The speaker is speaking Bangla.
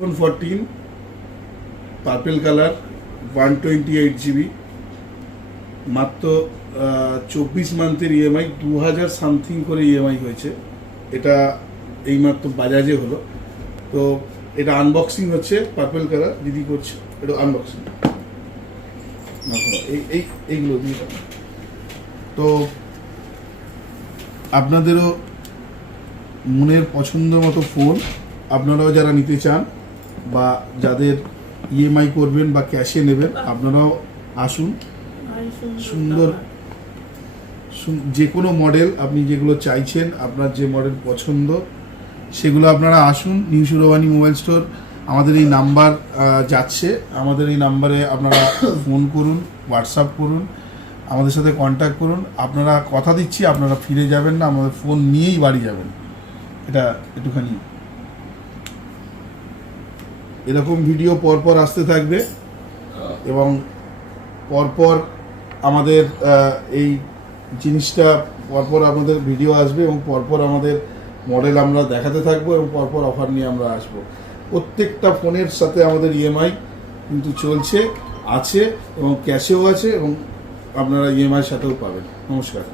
iPhone 14 পার্পেল কালার 128 জিবি মাত্র 24 মান্থের ইএমআই 2000 সামথিং করে ইএমআই হয়েছে। এটা এইমাত্র বাজাজে হলো। তো এটা আনবক্সিং হচ্ছে, পার্পেল কালার দিদি করছে, এটা আনবক্সিং এইগুলো দিয়ে। তো আপনাদেরও মনের পছন্দ মতো ফোন আপনারাও যারা নিতে চান বা যাদের ইএমআই করবেন বা ক্যাশে নেবেন, আপনারাও আসুন। সুন্দর যে কোনো মডেল আপনি যেগুলো চাইছেন, আপনার যে মডেল পছন্দ সেগুলো আপনারা আসুন। নিউ সুরবানি মোবাইল স্টোর, আমাদের এই নাম্বার যাচ্ছে, আমাদের এই নাম্বারে আপনারা ফোন করুন, হোয়াটসঅ্যাপ করুন, আমাদের সাথে কন্ট্যাক্ট করুন। আপনারা কথা দিচ্ছি আপনারা ফিরে যাবেন না, আমাদের ফোন নিয়েই বাড়ি যাবেন। এটা একটুখানি এরকম ভিডিও পরপর আসতে থাকবে এবং পরপর আমাদের এই জিনিসটা পরপর আমাদের ভিডিও আসবে এবং পরপর আমাদের মডেল আমরা দেখাতে থাকবো এবং পরপর অফার নিয়ে আমরা আসবো। প্রত্যেকটা ফোনের সাথে আমাদের ইএমআই কিন্তু চলছে, আছে এবং ক্যাশেও আছে এবং আপনারা ইএমআইয়ের সাথেও পাবেন। নমস্কার।